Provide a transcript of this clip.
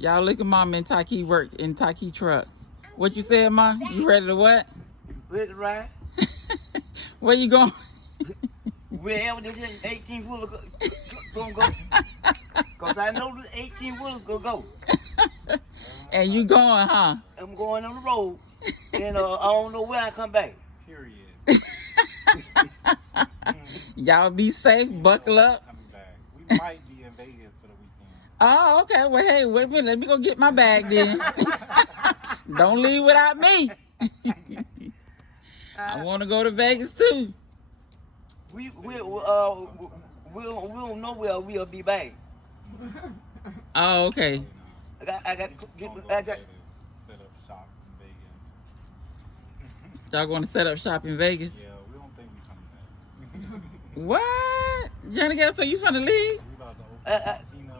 Y'all look at Mama and Taki work in Taki truck. What you said, Ma? You ready to what? Ready to ride? Where you going? Wherever this 18 wheeler gonna go. Cause I know the 18 wheelers gonna go. And you going, huh? I'm going on the road, and I don't know where I come back. Period. Y'all be safe. Buckle up. Coming back. We might be in Vegas for the weekend. Oh, okay. Well, hey, wait a minute. Let me go get my bag then. Don't leave without me. I want to go to Vegas too. We don't know where we'll be back. Oh, okay. I got Set up shop in Vegas. Y'all going to set up shop in Vegas? Yeah, we don't think we coming back. What? Johnny Gal, so you finna leave? We about to open.